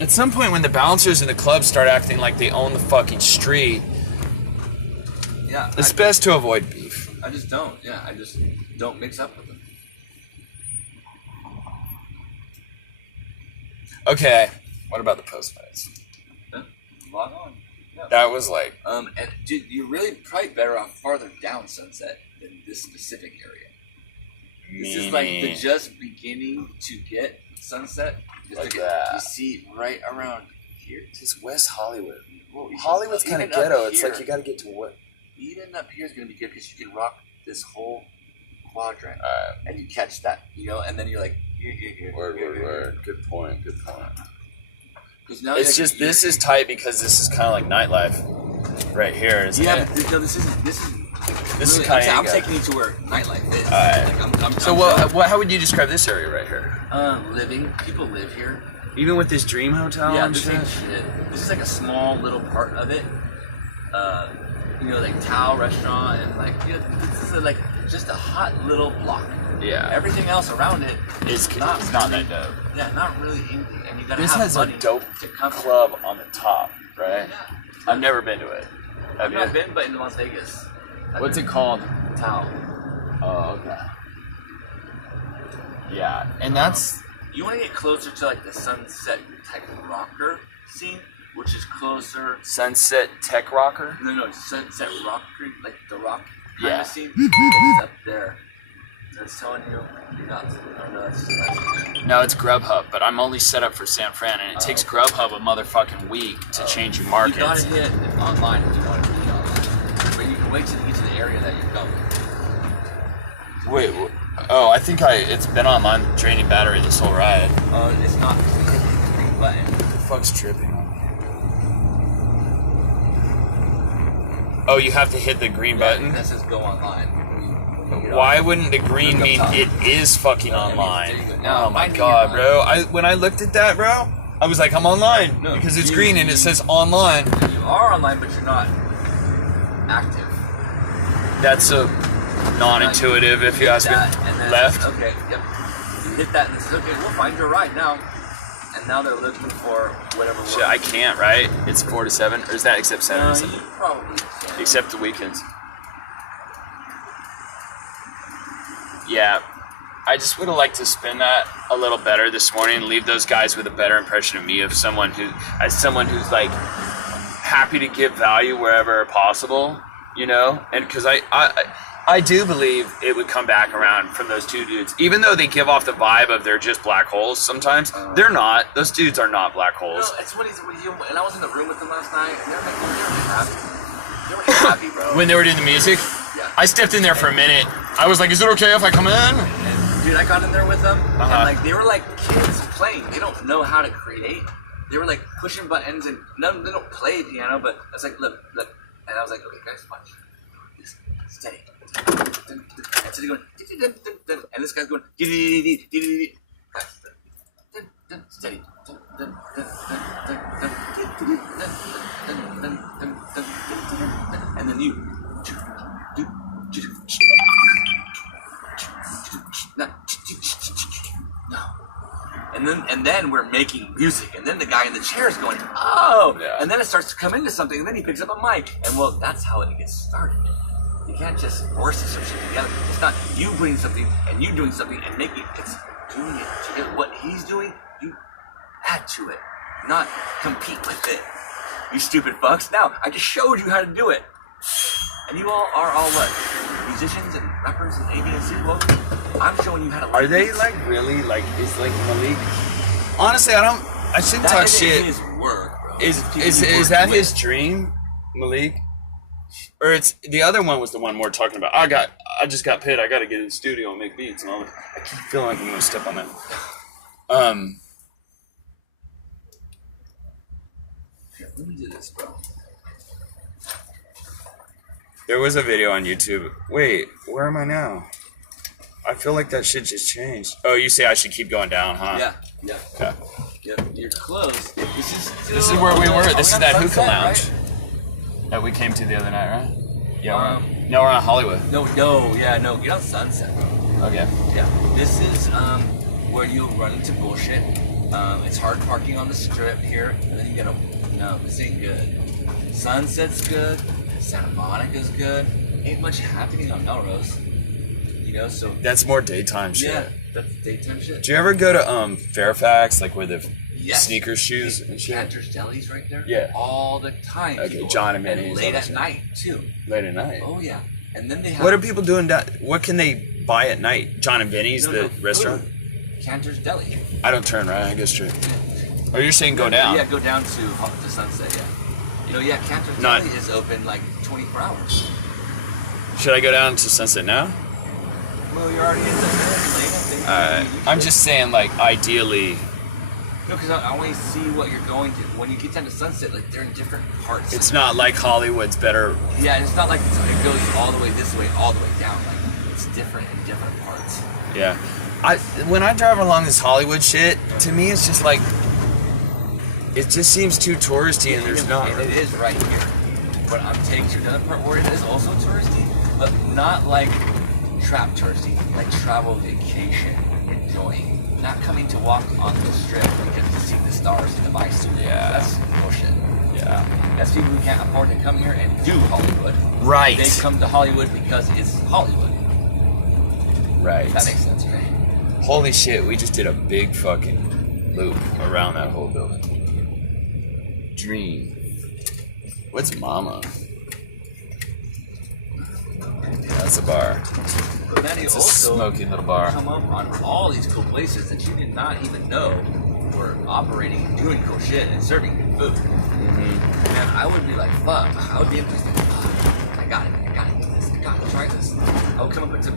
at some point when the bouncers in the club start acting like they own the fucking street, it's best to avoid beef. I just don't. Yeah, I just don't mix up with them. Okay, what about the Postmates? Yeah. Log on. Yeah. That was like... And dude, you're really probably better off farther down Sunset than this specific area. This is like the just beginning to get Sunset. Like that. You see right around here. It's West Hollywood. Well, Hollywood's kind of ghetto. It's like you got to get to what? Even up here is going to be good because you can rock this whole quadrant and you catch that, you know, and then you're Word. Good point. 'Cause now It's you're- just this is tight because this is kind of like nightlife, right here, isn't Yeah, it? but no, this is This is really, Cayenne. I'm taking you to where nightlife is. Alright. Like, So what? How would you describe this area right here? Living. People live here. Even with this dream hotel Yeah, and this shit. ain't shit. This is like a small little part of it. You know, like Tao restaurant and like this is like just a hot little block. Yeah. Everything else around it It's not not really- that dope. Yeah, not really anything. And you gotta This have has a money dope to come. club on the top, right? Yeah. I've never been to it. I've Have you? not been, but in Las Vegas. What's it called? Tao. Oh, okay. Yeah, and that's You want to get closer to like the Sunset type rocker scene, which is closer. Sunset Tech Rocker. No, Sunset rocker, like the rock kind Yeah. of scene. It's up there. That's telling you you're not. Oh no, that's No, it's Grubhub, but I'm only set up for San Fran, and it takes Grubhub a motherfucking week to change your You markets. gotta hit it online if you want to be online, but you can wait till you get to the area that you're going. Wait, oh, I think it's been online draining battery this whole ride. It's not green button. What the fuck's tripping on me? Oh, you have to hit the green button? That says go online. When you get Why off. wouldn't the green Look up mean top. it is fucking No, that means online? there you go. Now, Oh my find god, me bro. When I looked at that, bro, I was like, I'm online. No, because it's you- green and it says online. You are online, but you're not active. That's so non-intuitive if you ask me. That, and then, Left? Okay, yep. You hit that and it says, okay, we'll find your ride now. And now they're looking for whatever Shit, I can't, right? It's 4 to 7? Or is that except Saturdays? you probably can. Except the weekends. Yeah. I just would have liked to spin that a little better this morning and leave those guys with a better impression of me as someone who's like happy to give value wherever possible, you know? And because I do believe it would come back around from those two dudes. Even though they give off the vibe of they're just black holes sometimes, they're not. Those dudes are not black No, holes. it's when and I was in the room with them last night, and they were happy. They were happy, bro. When they were doing the music, Yeah. I stepped in there for a minute. I was like, is it okay if I come in? And, dude, I got in there with them, and Uh-huh. like they were like kids playing. They don't know how to create. They were like pushing buttons, and they don't play piano. But I was like, look, and I was like, okay, guys, watch. Just steady. And so they're going, and this guy's going, steady. And then you. No. And then we're making music, and then the guy in the chair is going, oh, Yeah. and then it starts to come into something, and then he picks up a mic, and well, that's how it gets started. You can't just force some shit together. It's not you putting something and you doing something and making it. It's doing it together. What he's doing, you add to it, not compete with it. You stupid fucks. Now, I just showed you how to do it. And you all are all what? Musicians and rappers and A, B, and C? Well, I'm showing you how to Are they like really like is like Malik? Honestly, I shouldn't that talk is shit. his work, bro. Is People he works that with. his dream, Malik? Or it's the other one was the one we're talking about. I just got paid. I got to get in the studio and make beats and all that. I keep feeling like I'm gonna step on that. Here, let me do this, bro. There was a video on YouTube. Wait, where am I now? I feel like that shit just changed. Oh, you say I should keep going down, huh? Yeah. Okay. Yep, you're close. This This is where we were. This is that hookah Sunset, lounge right? that we came to the other night, right? Yeah. Um, No, we're on Hollywood. No, get on Sunset, bro. Okay. Yeah, this is where you'll run into bullshit. It's hard parking on the strip here, and then you get no, this ain't good. Sunset's good, Santa Monica's good. Ain't much happening on Melrose, you know. So That's more daytime shit. yeah, that's daytime shit. Do you ever go to Fairfax, like where the Yes. sneaker shoes and shit? Cantor's Deli's right there. Yeah. all the time. Okay, people- John and Minnie's, and all late that at shit. night too. Late at night. Oh yeah, and then they have. What are people doing? What can they buy at night? John and Vinny's, No, the no, restaurant. food. Cantor's Deli. I don't turn right. I go straight. Oh, you're saying go down? Yeah, go down to Sunset. Yeah. You know, yeah, Cantor's Not- Deli is open like 24 hours. Should I go down to Sunset now? Well, you're already in the lane, I think. I'm just saying, like, ideally, No, because I want to see what you're going to. When you get down to Sunset, like they're in different parts. it's not like Hollywood's better. Yeah, and it's not like it goes all the way this way, all the way down. Like it's different in different parts. Yeah. When I drive along this Hollywood shit, to me it's just like, it just seems too touristy and there's not. And it is right here. But I'm taking you to another part where it is also touristy, but not like trap touristy, like travel vacation, enjoying. Not coming to walk on the strip because to see the stars in the Vice Studio. Yeah. That's bullshit. Yeah. That's people who can't afford to come here and do Hollywood. Right. They come to Hollywood because it's Hollywood. Right. That makes sense, right? Holy shit, we just did a big fucking loop around that whole building. Dream. What's Mama? That's a bar. But then you It's a also smoky little bar. come up on all these cool places that you did not even know were operating and doing cool shit and serving good food. Mm-hmm. Man, I would be like, fuck. I would be interested. Fuck, I got it. I gotta get this. I gotta try this. I would come up into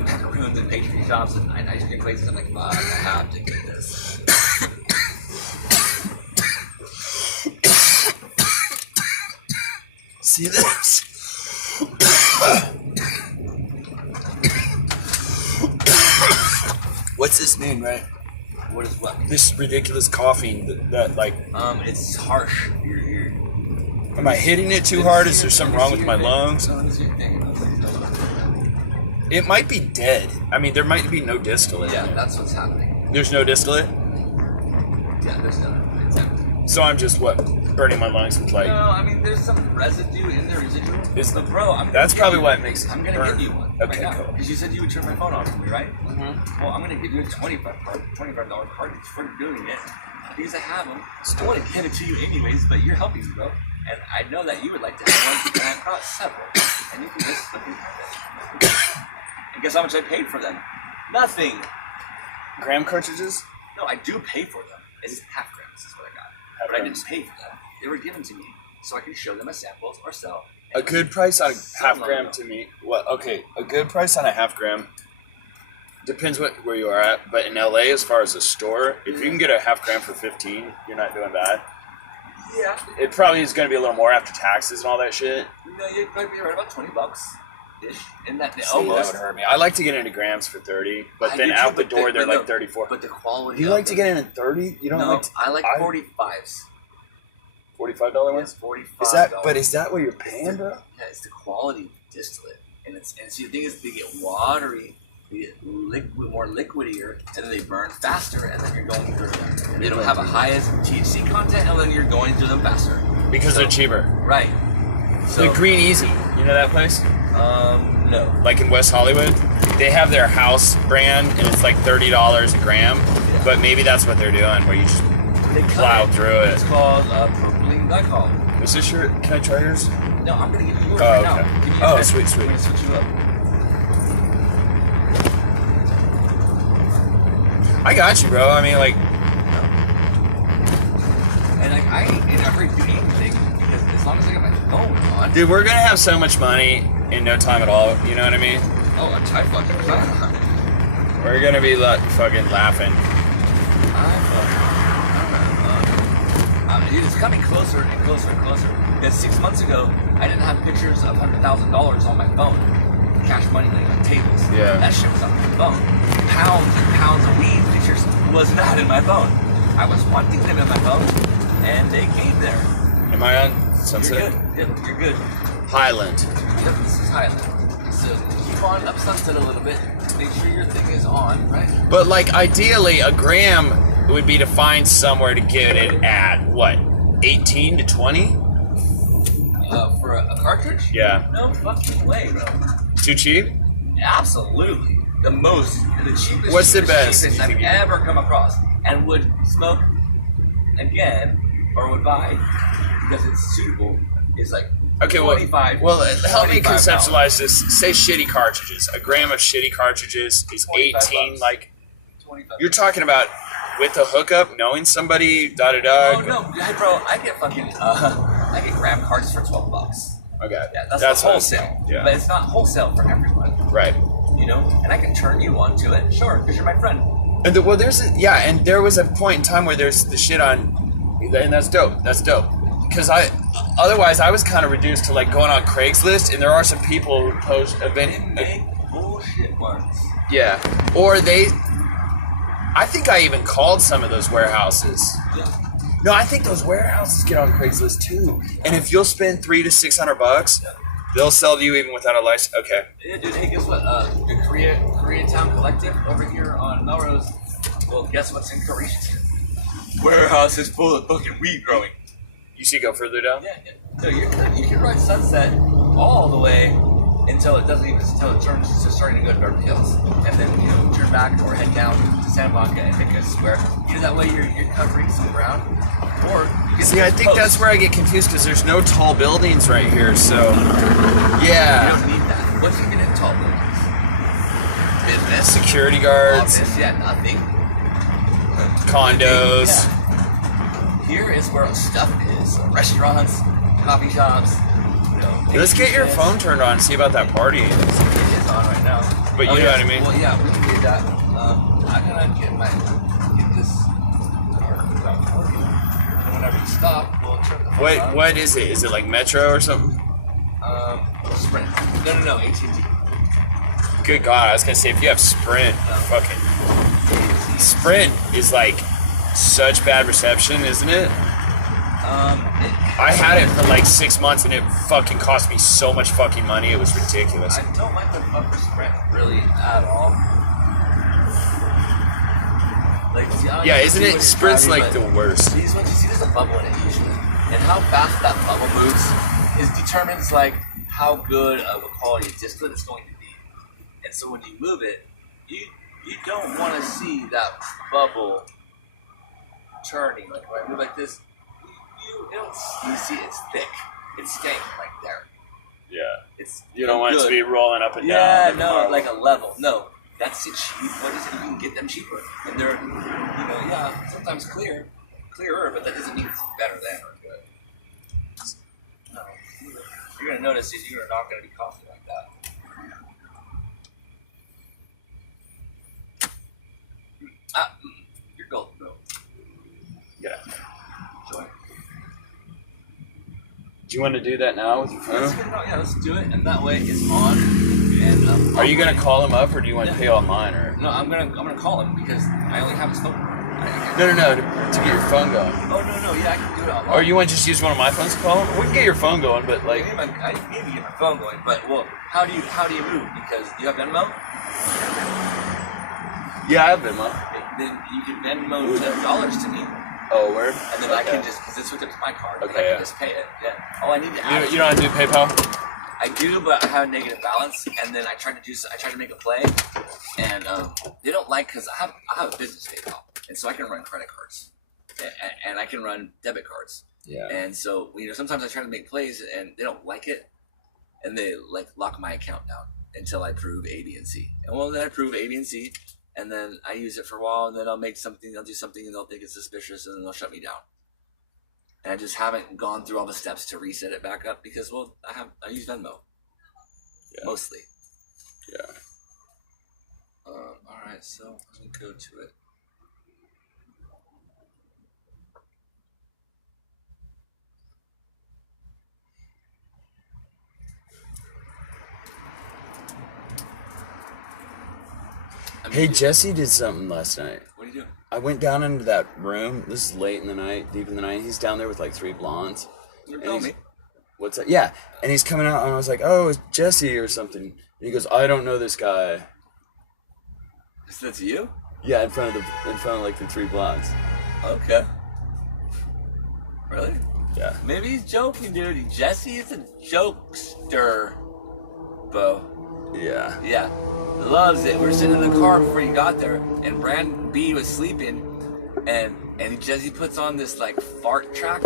macaroons and pastry shops and ice cream places. I'm like, fuck, I have to get this. See this? What's this name, right? What is what? This ridiculous coughing that like, It's harsh. You're am I hitting it too hard? Is there something wrong with my lungs? No, it's your thing. It might be dead. I mean, there might be no distillate. Yeah, that's what's happening. There's no distillate? Yeah, there's no. It's empty. So I'm just, what, burning my lungs with like... No, I mean there's some residue in the residual. But bro, That's probably why it makes it I'm gonna burn. give you one. Okay, right now. cool. Because you said you would turn my phone off for me, right? Mm-hmm. Well, I'm gonna give you a $25 card for doing it because I have them. I want to give it to you anyways, but you're helping me, bro. And I know that you would like to have one, and I've got several. And you can just look at them. And guess how much I paid for them? Nothing. Graham cartridges? No, I do pay for them. It's half grams is what I got. Half But I grams. didn't pay for them. They were given to me so I can show them as samples or sell. A good price on a half Some gram of to me. Well, okay, a good price on a half gram depends where you are at. But in LA, as far as a store, if you can get a half gram for 15, you're not doing bad. Yeah. It probably is going to be a little more after taxes and all that shit. No, you'd probably be right about $20 ish. In that See, almost. that would hurt me. I like to get into grams for 30, but I then do too, out the but door they're but like 34. But the quality. You of like to them- get in at 30? You don't No, like to, I like 45s. $45 Yes, ones? $45. Is that? But is that what you're paying, bro? Yeah, it's the quality distillate, and see the thing is they get watery, they get more liquidier, and then they burn faster, and then you're going through them. They don't have a highest THC content, and then you're going through them faster. Because they're cheaper. Right. So The Green Easy. You know that place? no. Like in West Hollywood, they have their house brand, and it's like $30 a gram. But maybe that's what they're doing, where you just They cut plow it. through it. It's called propylene glycol. Is this your? Can I try yours? No, I'm gonna give you yours Oh, right okay. now. Give me Oh, your pen. sweet, sweet. I'm gonna switch you up. I got you, bro. I mean, like, And like, I ain't in a hurry to do anything because as long as I got my phone on. dude, we're gonna have so much money in no time at all. You know what I mean? Oh, I'm tired fucking fine. We're gonna be fucking laughing. Dude, it's coming closer and closer and closer. Because 6 months ago, I didn't have pictures of $100,000 on my phone. Cash money laying on tables. Yeah. That shit was on my phone. Pounds and pounds of weed pictures was not in my phone. I was wanting them in my phone, and they came there. Am I on You're Sunset? good. Yep, you're good. Highland. Yep, this is Highland. So keep on up Sunset a little bit. Make sure your thing is on, right? But like, ideally, a gram would be to find somewhere to get it at what, 18 to 20? For a cartridge? Yeah. No fucking way, bro. Too cheap? Absolutely. The cheapest. What's the best cheapest you I've think you- ever come across, and would smoke again, or would buy because it's suitable. Is like Okay, well, 25. help me $25. conceptualize this. Say shitty cartridges. A gram of shitty cartridges is 18. $25. Like, 25. you're talking about with a hookup, knowing somebody, da da da. Oh no, hey, bro! I get fucking I get gram cards for $12. Okay, Yeah, that's what- wholesale. Yeah, But it's not wholesale for everyone. right. you know, and I can turn you onto it, sure, because you're my friend. And there was a point in time where there's the shit on, and that's dope. That's dope. Because otherwise I was kind of reduced to like going on Craigslist, and there are some people who post event. Make bullshit ones. Yeah, or I think I even called some of those warehouses. Yeah. No, I think those warehouses get on Craigslist too. And if you'll spend $300 to $600, they'll sell to you even without a license. Okay. Yeah, dude. Hey, guess what? The Koreatown Collective over here on Melrose. Well, guess what's in Koreatown? Warehouse is full of fucking weed growing. You see, go further down. Yeah. So you can ride Sunset all the way until it turns to starting to go to Beverly Hills, and then turn back or head down to Santa Monica and make a square. That way you're covering some ground. Or you See, I think that's where I get confused because there's no tall buildings right here. So yeah, you don't need that. Once you get in tall buildings, business, security guards, office, nothing. condos. Yeah. Here is where stuff is: restaurants, coffee shops. Let's get your phone turned on and see about that party. It is on right now. But you know what I mean? Well, yeah, we can do that. I'm gonna get this car about for you. And whenever you stop, we'll turn the phone on. What is it? Is it like Metro or something? Sprint. No, AT&T. Good God, I was gonna say if you have Sprint, fucking Sprint is like such bad reception, isn't it? I had it for like 6 months and it fucking cost me so much fucking money. It was ridiculous. I don't like the fucker Sprint really at all. Like, Yeah, isn't it? Sprint's like the worst. These ones, you see, there's a bubble in it usually, and how fast that bubble moves determines like how good of a quality distillate it's going to be. And so when you move it, you don't want to see that bubble turning. Like when I move like this. You see, it's thick. It's staying right there. Yeah. It's You don't want it to be rolling up and yeah, down. no, like a level. No, that's it. Cheap. What is it? You can get them cheaper, and they're, sometimes clearer, but that doesn't mean it's better than or good. No, you're gonna notice is you're not gonna be costly like that. You're gold, bro. Yeah. Joy. Do you want to do that now with your phone? Let's do it, and that way it's on. And Are you gonna call him up, or do you want to pay online, or? No, I'm gonna call him because I only have his phone. No, to get your phone going. Oh no, yeah, I can do it online. Or you want to just use one of my phones to call him? We can get your phone going, but like. I need to get my phone going, but how do you move? Because you have Venmo. Yeah, I have Venmo. Then you can Venmo $10 to me. Oh, word. And then I can just, because it's hooked up to my card, Okay, I can yeah. just pay it. Yeah. All I need to add. You don't have to do PayPal? I do, but I have a negative balance, and then I try to make a play, and they don't like because I have a business PayPal, and so I can run credit cards, and I can run debit cards. Yeah. And so sometimes I try to make plays, and they don't like it, and they like lock my account down until I prove A, B, and C. And then I prove A, B, and C, and then I use it for a while, and then I'll do something, and they'll think it's suspicious, and then they'll shut me down. And I just haven't gone through all the steps to reset it back up because, I use Venmo. Yeah. Mostly. Yeah. Alright, so let me go to it. Hey, Jesse did something last night. What are you doing? I went down into that room. This is late in the night, deep in the night. He's down there with like 3 blondes. You're telling me? What's that? Yeah. And he's coming out, and I was like, oh, it's Jesse or something. And he goes, I don't know this guy. Is that you? Yeah, in front of like the 3 blondes. Okay. Really? Yeah. Maybe he's joking, dude. Jesse is a jokester, Bo. Yeah. Yeah. Loves it. We were sitting in the car before you got there, and Brand B was sleeping, and Jesse puts on this like fart track,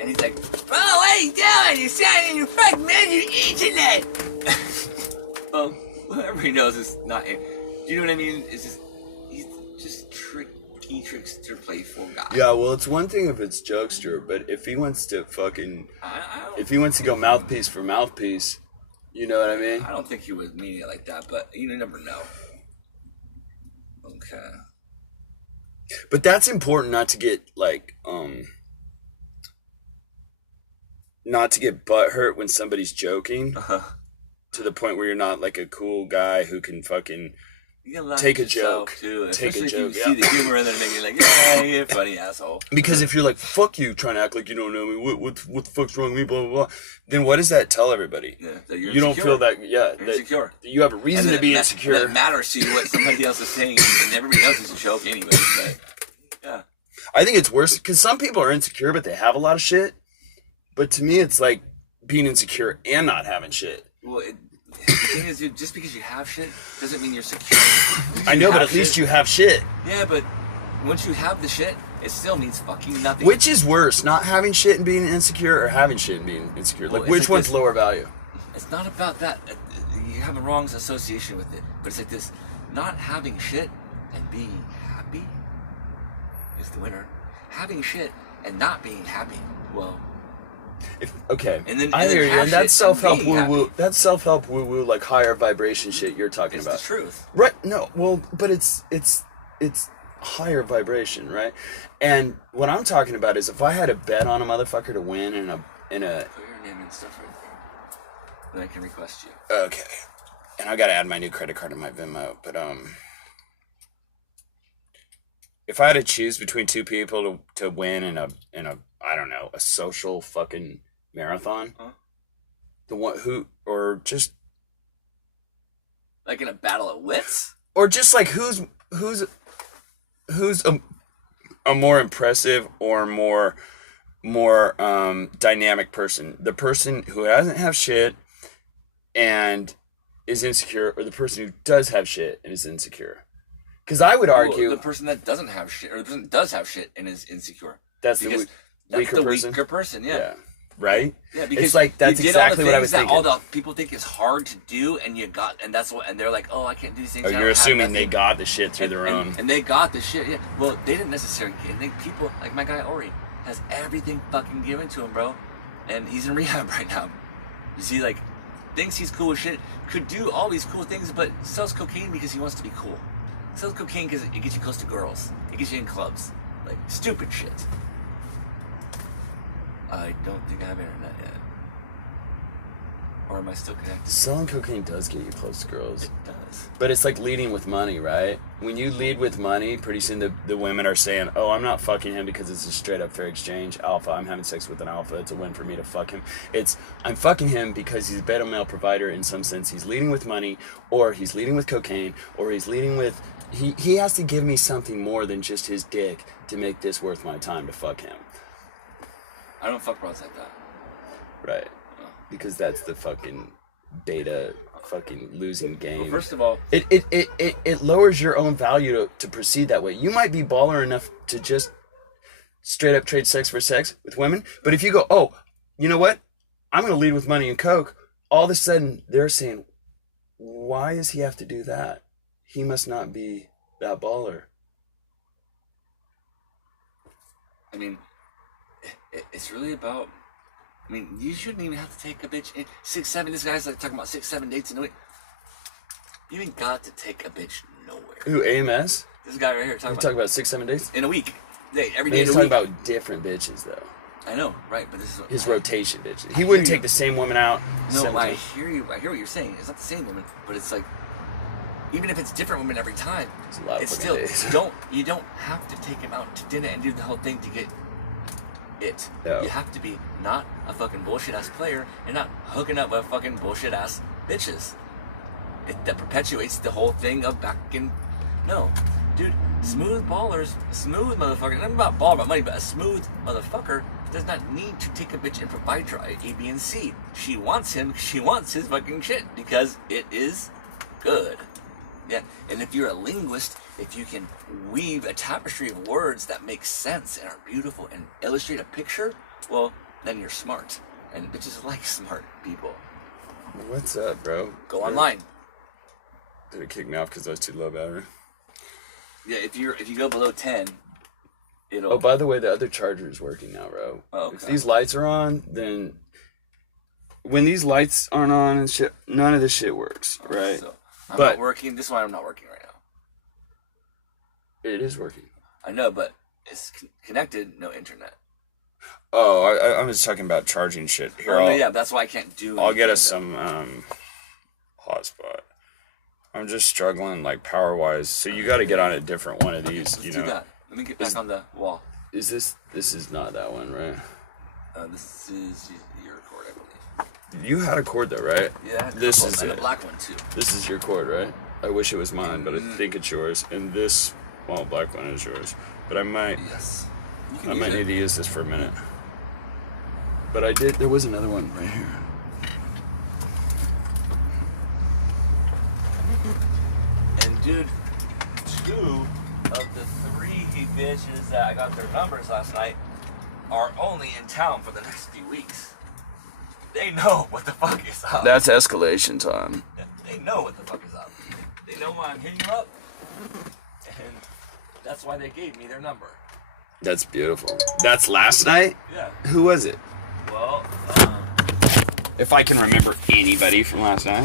and he's like, "Bro, what are you doing? You're signing your fucking menu internet." Well, whoever he knows is not. Do you know what I mean? He's just trickster, playful guy. Yeah, well, it's one thing if it's jokester, but if he wants to fucking, if he wants to go mouthpiece for mouthpiece, You know what I mean? I don't think he was meaning it like that, but you never know. Okay. But that's important not to get not to get butthurt when somebody's joking to the point where you're not like a cool guy who can fucking take a joke. Too. Take a Especially joke. if you see the humor in there and make it like, yeah, you're a funny asshole. Because if you're like, fuck you, trying to act like you don't know me, what the fuck's wrong with me, blah, blah, blah, then what does that tell everybody? Yeah, that you're you don't feel that, you're that insecure. you have a reason to be insecure. And it matters to you what somebody else is saying, and everybody else is a joke anyway. But, yeah. I think it's worse because some people are insecure, but they have a lot of shit. But to me, it's like being insecure and not having shit. Well, the thing is, dude, just because you have shit doesn't mean you're secure. I know, but at least you have shit. Yeah, but once you have the shit, it still means fucking nothing. Which is worse, not having shit and being insecure, or having shit and being insecure? Well, Like, which like one's this. lower value? It's not about that. You have the wrong association with it. But it's like this: not having shit and being happy is the winner. Having shit and not being happy, well. Okay, And then I hear you, have and that's shit and self-help being woo-woo. happy. That's self-help woo-woo, like higher vibration shit you're talking It's about. the truth. Right? No, well, but it's higher vibration, right? And what I'm talking about is if I had a bet on a motherfucker to win in a Put your name and stuff right there. Then I can request you. okay, and I gotta add my new credit card to my Venmo, but if I had to choose between two people to win in a I don't know, a social fucking marathon, the one who or just Like in a battle of wits? or just like who's a more impressive or more dynamic person, the person who doesn't have shit and is insecure, or the person who does have shit and is insecure? Because I would argue the person that doesn't have shit, or the person that does have shit and is insecure. that's Because the weaker person. weaker person, yeah. Right? Yeah, because it's like that's you did all the exactly what I was things thinking. that all the people think is hard to do, and that's what, and they're like, oh, I can't do these things. Oh, I don't you're have assuming they nothing. got the shit through their and, own. and they got the shit. Yeah, well, they didn't necessarily get it. They, people like my guy Ori has everything fucking given to him, bro, and he's in rehab right now. You see, like, thinks he's cool as shit, could do all these cool things, but sells cocaine because he wants to be cool. Sells cocaine because it gets you close to girls. It gets you in clubs, like stupid shit. I don't think I have internet yet. Or am I still connected? Selling cocaine does get you close to girls. It does. But it's like leading with money, right? When you lead with money, pretty soon the women are saying, oh, I'm not fucking him because it's a straight up fair exchange. Alpha, I'm having sex with an alpha. It's a win for me to fuck him. I'm fucking him because he's a beta male provider in some sense. He's leading with money, or he's leading with cocaine, or he's leading with... He has to give me something more than just his dick to make this worth my time to fuck him. I don't fuck bros like that. Right. Because that's the fucking beta fucking losing game. Well, first of all, It lowers your own value to proceed that way. You might be baller enough to just straight up trade sex for sex with women, but if you go, oh, you know what? I'm going to lead with money and coke, all of a sudden they're saying, why does he have to do that? He must not be that baller. I mean, it's really about... I mean, you shouldn't even have to take a bitch in 6, 7. This guy's like talking about 6, 7 dates in a week. You ain't got to take a bitch nowhere. Who, AMS? This guy right here You talking talk about 6, 7 days? in a week. Yeah, every day He's in a talking week. about different bitches, though. I know, right? But this is what, His rotation bitches. He wouldn't hear take the same woman out. No, 7 I times. hear you. I hear what you're saying. It's not the same woman, but it's like, even if it's different women every time, It's a lot of it's fucking still days. you don't have to take him out to dinner and do the whole thing to get it. No. You have to be not a fucking bullshit ass player and not hooking up with fucking bullshit ass bitches. That perpetuates the whole thing of back in. No, dude, smooth ballers, smooth motherfucker. Not about baller, about money, but a smooth motherfucker does not need to take a bitch and provide her A, B, and C. She wants him. She wants his fucking shit because it is good. Yeah, and if you're a linguist, if you can weave a tapestry of words that make sense and are beautiful and illustrate a picture, well, then you're smart. And bitches like smart people. What's up, bro? Go online. Did it kick me off because I was too low battery? Yeah, if you go below 10, it'll... Oh, by the way, the other charger is working now, bro. Oh, okay. If these lights are on, then when these lights aren't on and shit, none of this shit works, right? So I'm But- not working. This is why I'm not working right now. It is working. I know, but it's connected, no internet. Oh, I was talking about charging shit. Here, Oh, yeah, that's why I can't do. I'll get anything, us some hotspot. I'm just struggling like power wise, so you got to get on a different one of these. Let's You do know, that. Let me get back on the wall. is this is not that one, right? This is your cord, I believe. You had a cord though, right? Yeah, This and is the it. black one too. This is your cord, right? I wish it was mine, but I think it's yours. And this, well, black one is yours. But I might Yes. You I can might use need it. to use this for a minute. But I did. There was another one right here. And dude, 2 of the 3 bitches that I got their numbers last night are only in town for the next few weeks. They know what the fuck is up. That's escalation time. They know what the fuck is up. They know why I'm hitting you up. And that's why they gave me their number. That's beautiful. That's last night? Yeah. Who was it? Well, If I can remember anybody from last night.